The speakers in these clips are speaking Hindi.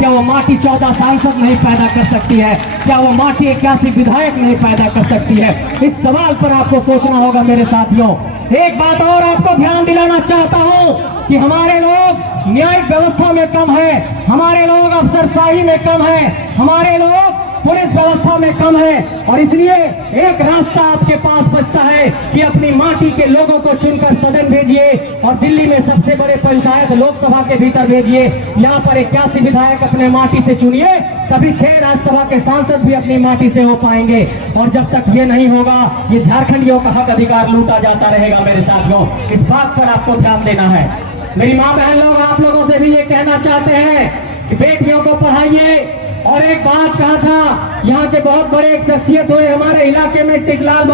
क्या वो माटी 14 सांसद नहीं पैदा कर सकती है? क्या वो माटी 81 विधायक नहीं पैदा कर सकती है? इस सवाल पर आपको सोचना होगा मेरे साथियों। एक बात और आपको ध्यान दिलाना चाहता हूं कि हमारे लोग न्यायिक व्यवस्था में कम है, हमारे लोग अफसरशाही में कम है, हमारे लोग पुलिस व्यवस्था में कम है, और इसलिए एक रास्ता आपके पास बचता है कि अपनी माटी के लोगों को चुनकर सदन भेजिए और दिल्ली में सबसे बड़े पंचायत लोकसभा के भीतर भेजिए। यहाँ पर 81 विधायक अपने माटी से चुनिए, तभी 6 राज्यसभा के सांसद भी अपनी माटी से हो पाएंगे। और जब तक ये नहीं होगा, ये झारखंडियों का हक अधिकार लूटा जाता रहेगा। मेरे साथियों, इस बात पर आपको ध्यान देना है। मेरी माँ बहन लोग आप लोगों से भी ये कहना चाहते हैं कि बेटियों को पढ़ाइए। और एक बात कहा था, यहाँ के बहुत बड़े एक शख्सियत हुए हमारे इलाके में, टिकलाल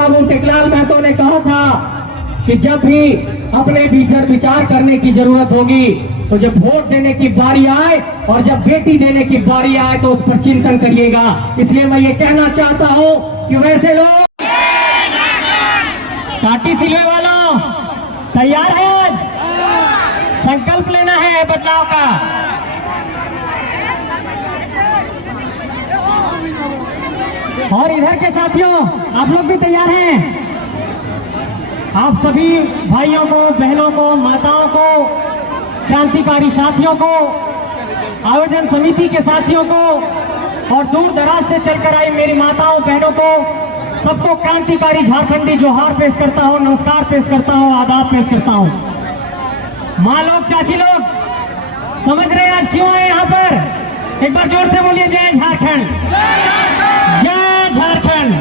महतो ने कहा था कि जब भी अपने भीतर विचार करने की जरूरत होगी तो जब वोट देने की बारी आए और जब बेटी देने की बारी आए तो उस पर चिंतन करिएगा। इसलिए मैं ये कहना चाहता हूँ कि वैसे लोग काटी सिलवे वालों तैयार है, आज संकल्प लेना है बदलाव का। और इधर के साथियों, आप लोग भी तैयार हैं? आप सभी भाइयों को, बहनों को, माताओं को, क्रांतिकारी साथियों को, आयोजन समिति के साथियों को और दूर दराज से चलकर आई मेरी माताओं बहनों को, सबको क्रांतिकारी झारखंडी जोहार पेश करता हूं, नमस्कार पेश करता हूं, आदाब पेश करता हूं। माँ लोग, चाची लोग, समझ रहे हैं आज क्यों आए यहाँ पर? एक बार जोर से बोलिए, जय झारखंड, जय झारखंड।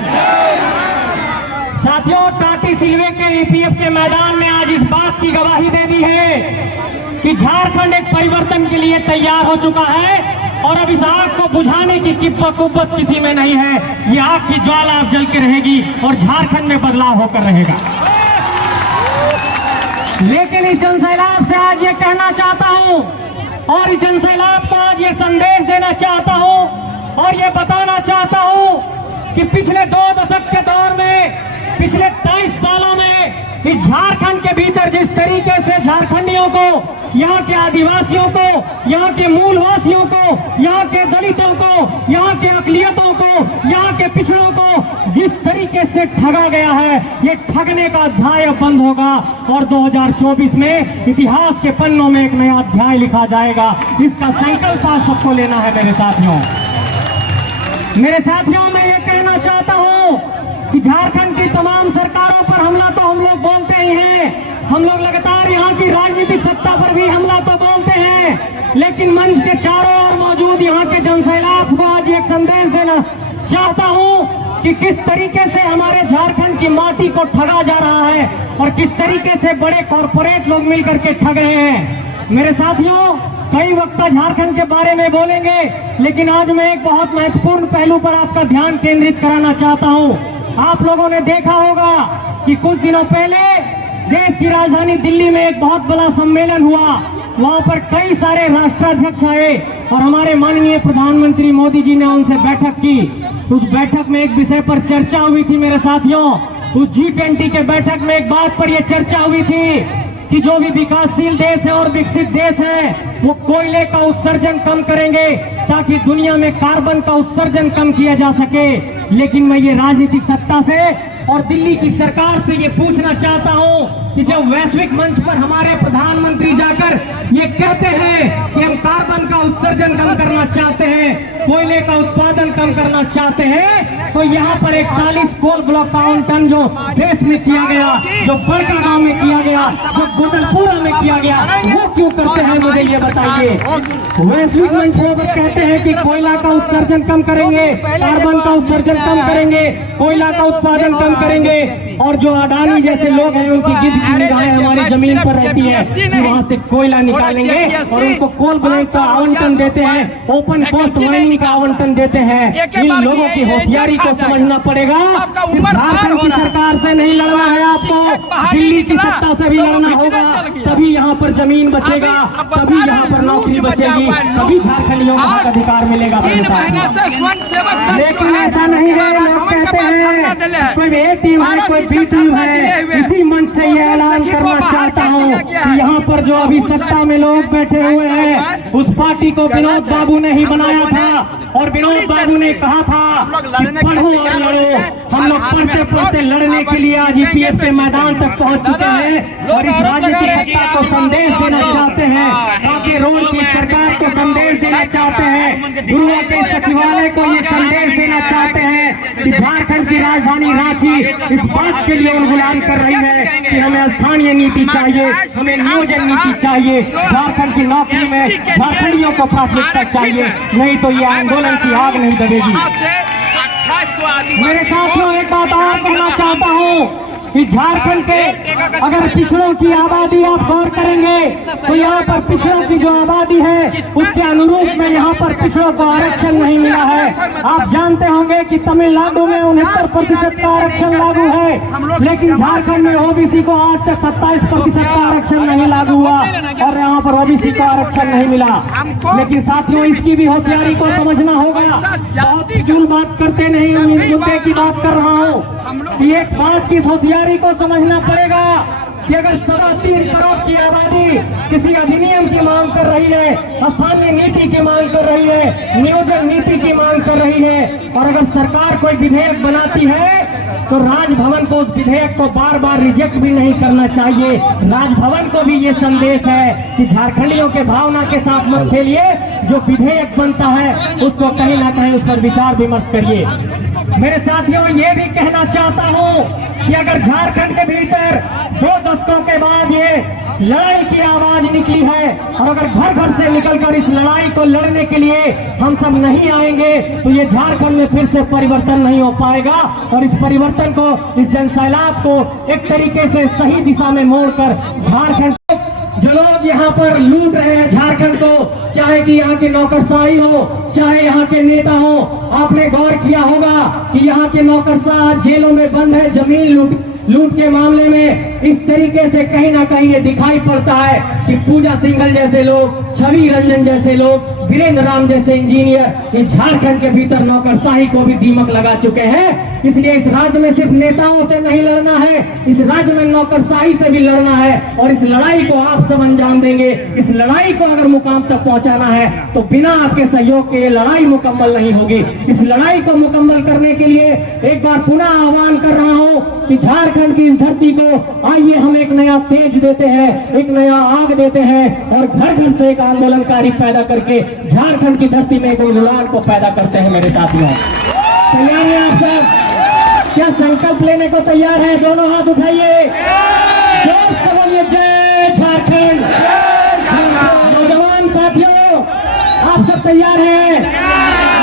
साथियों, टाटी सिलवे के ईपीएफ के मैदान में आज इस बात की गवाही दे दी है कि झारखंड एक परिवर्तन के लिए तैयार हो चुका है और अब इस आग को बुझाने की कुव्वत किसी में नहीं है। ये आग की ज्वाला अब जल के रहेगी और झारखंड में बदलाव होकर रहेगा। लेकिन इस जनसैलाब से आज ये कहना चाहता हूं और इस जनसैलाब को आज ये संदेश देना चाहता हूं और ये बताना चाहता हूं कि पिछले 2 दशक के दौर में, पिछले 23 सालों में इस झारखंड के भीतर जिस तरीके से झारखंडियों को, यहाँ के आदिवासियों को, यहाँ के मूलवासियों को, यहाँ के दलितों को, यहाँ के अकलियतों को, यहाँ के पिछड़ों को जिस तरीके से ठगा गया है, ये ठगने का अध्याय बंद होगा और 2024 में इतिहास के पन्नों में एक नया अध्याय लिखा जाएगा। इसका संकल्प आज सबको लेना है। मेरे साथियों, मैं ये कहना चाहता हूँ कि झारखंड की तमाम सरकारों पर हमला तो हम लोग बोलते ही हैं, हम लोग लगातार यहाँ की राजनीतिक सत्ता पर भी हमला तो बोलते हैं, लेकिन मंच के चारों ओर मौजूद यहाँ के जनसैलाब को आज एक संदेश देना चाहता हूँ कि किस तरीके से हमारे झारखंड की माटी को ठगा जा रहा है और किस तरीके से बड़े कॉरपोरेट लोग मिलकर के ठग रहे हैं। मेरे साथियों, कई वक्ता झारखंड के बारे में बोलेंगे, लेकिन आज मैं एक बहुत महत्वपूर्ण पहलू पर आपका ध्यान केंद्रित कराना चाहता हूं। आप लोगों ने देखा होगा कि कुछ दिनों पहले देश की राजधानी दिल्ली में एक बहुत बड़ा सम्मेलन हुआ। वहां पर कई सारे राष्ट्राध्यक्ष आए और हमारे माननीय प्रधानमंत्री मोदी जी ने उनसे बैठक की। उस बैठक में एक विषय पर चर्चा हुई थी मेरे साथियों। उस G20 के बैठक में एक बात पर यह चर्चा हुई थी कि जो भी विकासशील देश है और विकसित देश है वो कोयले का उत्सर्जन कम करेंगे ताकि दुनिया में कार्बन का उत्सर्जन कम किया जा सके। लेकिन मैं ये राजनीतिक सत्ता से और दिल्ली की सरकार से ये पूछना चाहता हूं कि जब वैश्विक मंच पर हमारे प्रधानमंत्री जाकर ये कहते हैं कि हम कार्बन का उत्सर्जन कम करना चाहते हैं, कोयले का उत्पादन कम करना चाहते हैं, तो यहाँ पर 41 कोल ब्लॉक पाउंड टन जो देश में किया गया, जो बड़का गांव में किया गया, जो गोदलपुरा में किया गया, वो क्यों करते हैं? मुझे ये बताइए। वैश्विक मंच पर कहते हैं कि कोयला का उत्सर्जन कम करेंगे, कार्बन का उत्सर्जन कम करेंगे, कोयला का उत्पादन कम करेंगे, और जो अडानी जैसे लोग हैं उनकी गिद्ध की निगाहें हमारी जमीन पर रहती है कि वहाँ से कोयला निकालेंगे और उनको कोल ब्लॉक का आवंटन देते हैं, ओपन कास्ट माइनिंग का आवंटन देते हैं। इन लोगों की होशियारी को समझना पड़ेगा। झारखंड की सरकार से नहीं लड़ना है आपको, दिल्ली की सत्ता से भी लड़ना होगा, तभी यहाँ पर जमीन बचेगा, तभी यहाँ पर नौकरी बचेगी, तभी झारखंडियों को अधिकार मिलेगा। लेकिन ऐसा नहीं है। लोग कहते हैं कोई टीम है, कोई बीती है। इसी मंच से ये ऐलान करना चाहता हूँ कि यहाँ पर जो अभी सत्ता में लोग बैठे हुए हैं, उस पार्टी को विनोद बाबू ने ही बनाया था और विनोद बाबू ने कहा था कि पढ़ो और लड़ो। हम लोग पढ़ते पढ़ते लड़ने के लिए आज ईपीएफ के मैदान तक पहुँच चुके हैं और इस राजनीतिक सत्ता को संदेश देना चाहते हैं, ताकि रोड की सरकार को संदेश देना चाहते हैं, गुरुओं के सचिवालय को ये संदेश देना चाहते हैं कि झारखंड की राजधानी रांची इस बात के लिए उलगुलान कर रही है कि हमें स्थानीय नीति चाहिए, हमें नियोजन नीति चाहिए, झारखंड की नौकरी में झारखंडियों को प्राथमिकता चाहिए, नहीं तो ये आंदोलन की आग नहीं दबेगी। मेरे साथियों, एक बात और कहना चाहता हूँ कि झारखंड के अगर पिछड़ों की आबादी आप गौर करेंगे तो यहाँ पर पिछड़ों की जो आबादी है उसके अनुरूप में यहाँ पर पिछड़ों को आरक्षण नहीं मिला है। आप जानते होंगे कि तमिलनाडु में 69% का आरक्षण लागू है, लेकिन झारखंड में ओबीसी को आज तक 27% का आरक्षण नहीं लागू हुआ और यहाँ पर ओबीसी को आरक्षण नहीं मिला। लेकिन साथियों, इसकी भी होशियारी को समझना होगा। बहुत फिजूल बात करते नहीं, मुद्दे की बात कर रहा हूँ। एक बात की होशियारी को समझना पड़ेगा कि अगर 3.25 करोड़ की आबादी किसी अधिनियम की मांग कर रही है, स्थानीय नीति की मांग कर रही है, नियोजन नीति की मांग कर रही है, और अगर सरकार कोई विधेयक बनाती है तो राजभवन को उस विधेयक को बार बार रिजेक्ट भी नहीं करना चाहिए। राजभवन को भी ये संदेश है कि झारखंडियों के भावना के साथ मत खेलिए, जो विधेयक बनता है उसको कहीं ना कहीं उस पर विचार विमर्श करिए। मेरे साथियों, ये भी कहना चाहता हूँ कि अगर झारखंड के भीतर 2 दशकों के बाद ये लड़ाई की आवाज निकली है और अगर घर घर से निकलकर इस लड़ाई को लड़ने के लिए हम सब नहीं आएंगे तो ये झारखंड में फिर से परिवर्तन नहीं हो पाएगा और इस परिवर्तन को, इस जनसैलाब को एक तरीके से सही दिशा में मोड़कर झारखंड, जो लोग यहाँ पर लूट रहे हैं झारखंड को, चाहे कि यहाँ की नौकरशाही हो, चाहे यहाँ के नेता हो, आपने गौर किया होगा कि यहाँ के नौकरशाह जेलों में बंद है जमीन लूट के मामले में। इस तरीके से कहीं ना कहीं ये दिखाई पड़ता है कि पूजा सिंघल जैसे लोग, छवि रंजन जैसे लोग, वीरेंद्र राम जैसे इंजीनियर इस झारखंड के भीतर नौकरशाही को भी दीमक लगा चुके हैं। इसलिए इस राज्य में सिर्फ नेताओं से नहीं लड़ना है, इस राज्य में नौकरशाही से भी लड़ना है और इस लड़ाई को आप सब अंजाम देंगे। इस लड़ाई को अगर मुकाम तक पहुंचाना है तो बिना आपके सहयोग के ये लड़ाई मुकम्मल नहीं होगी। इस लड़ाई को मुकम्मल करने के लिए एक बार पुनः आह्वान कर रहा हूं कि झारखंड की इस धरती को आइए हम एक नया तेज देते हैं, एक नया आग देते हैं और घर घर से एक आंदोलनकारी पैदा करके झारखंड की धरती में एक उलगुलान को पैदा करते हैं। मेरे साथियों, तैयार हैं आप सब? क्या संकल्प लेने को तैयार हैं? दोनों हाथ उठाइए, जोर से बोलिए जय झारखंड। नौजवान साथियों, आप सब तैयार हैं?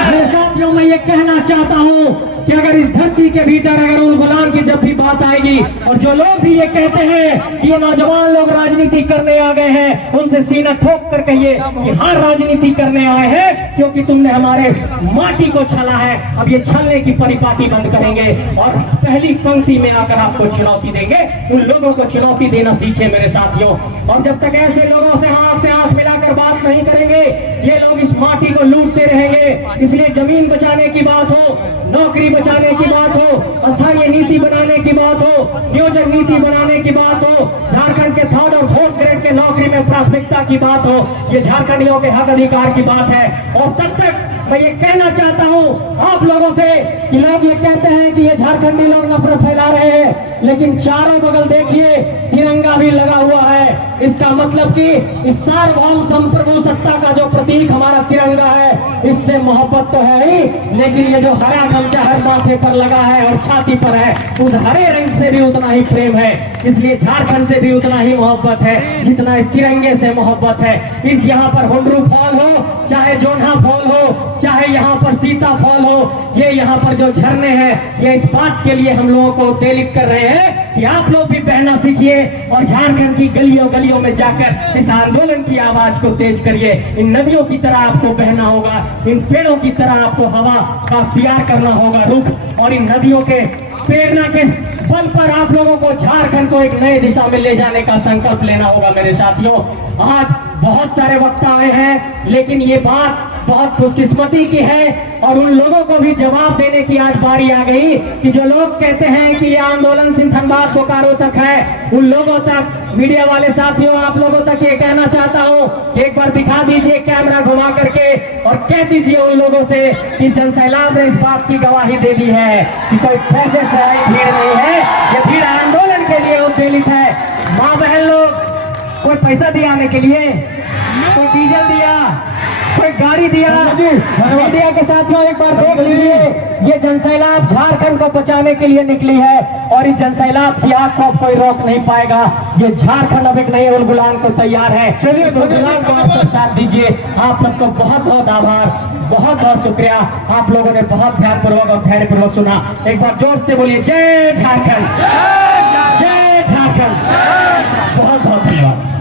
मेरे साथियों, मैं ये कहना चाहता हूँ कि अगर इस धरती के भीतर अगर उलगुलान की जब भी बात आएगी और जो लोग भी ये कहते हैं कि ये नौजवान लोग राजनीति करने आ गए हैं, उनसे सीना ठोक कर कहिए कि हाँ, राजनीति करने आए हैं क्योंकि तुमने हमारे माटी को छला है। अब ये छलने की परिपाटी बंद करेंगे और पहली पंक्ति में आकर आपको चुनौती देंगे। उन लोगों को चुनौती देना सीखे मेरे साथियों। और जब तक ऐसे लोगों से हाथ मिलाकर बात नहीं करेंगे, ये लोग इस माटी को लूटते रहेंगे। इसलिए जमीन बचाने की बात हो, नौकरी बचाने की बात हो, स्थानीय नीति बनाने की बात हो, नियोजन नीति बनाने की बात हो, झारखंड के 3rd और 4th ग्रेड के नौकरी में प्राथमिकता की बात हो, ये झारखंडियों के हक अधिकार की बात है। और तब तक मैं ये कहना चाहता हूँ आप लोगों से कि लोग ये कहते हैं कि ये झारखंडी लोग नफरत फैला रहे हैं, लेकिन चारों बगल देखिए तिरंगा भी लगा हुआ है। इसका मतलब कि इस सार्वभौम संप्रभु सत्ता का जो प्रतीक हमारा तिरंगा है, इससे मोहब्बत तो है ही, लेकिन ये जो हरा गमछा हर माथे पर लगा है और छाती पर है, उस हरे रंग से भी उतना ही प्रेम है। इसलिए झारखंड से भी उतना ही मोहब्बत है जितना इस तिरंगे से मोहब्बत है। इस यहाँ पर हुंडरू फॉल हो, चाहे जोन्हा फॉल हो, चाहे यहाँ पर सीता फॉल हो, ये यहाँ पर जो झरने हैं, ये इस बात के लिए हम लोगों को उत्तेजित कर रहे हैं कि आप लोग भी बहना सीखिए और झारखंड की गलियों गलियों में जाकर इस आंदोलन की आवाज को तेज करिए। इन नदियों की तरह आपको बहना होगा, इन पेड़ों की तरह आपको हवा का प्यार करना होगा, रुख, और इन नदियों के प्रेरणा के बल पर आप लोगों को झारखंड को एक नए दिशा में ले जाने का संकल्प लेना होगा। मेरे साथियों, आज बहुत सारे वक्ता आए हैं, लेकिन ये बात बहुत खुशकिस्मती की है और उन लोगों को भी जवाब देने की आज बारी आ गई कि जो लोग कहते हैं कि ये आंदोलन सिर्फ धनबाद बोकारो तक है, उन लोगों तक, मीडिया वाले साथियों, आप लोगों तक ये कहना चाहता हूँ कि एक बार दिखा दीजिए कैमरा घुमा करके और कह दीजिए उन लोगों से कि जनसैलाब ने इस बात की गवाही दे दी है कि कोई पैसे से आई भीड़ नहीं है, ये भीड़ आंदोलन के लिए उद्वेलित है। माँ बहन लोग, कोई पैसा दिया आने के लिए, कोई डीजल दिया, कोई गाड़ी दिया? मीडिया के साथियों एक बार देख लीजिए, ये जनसैलाब झारखंड को बचाने के लिए निकली है और इस जनसैलाब की आग को अब कोई रोक नहीं पाएगा। ये झारखंड अब एक नए उलगुलान को तैयार है। चलिए उलगुलान को आप सब साथ दीजिए। आप सबको बहुत बहुत आभार, बहुत बहुत शुक्रिया। आप लोगों ने बहुत ध्यानपूर्वक और धैर्यपूर्वक सुना। एक बार जोर से बोलिए जय झारखंड, जय झारखंड। बहुत बहुत धन्यवाद।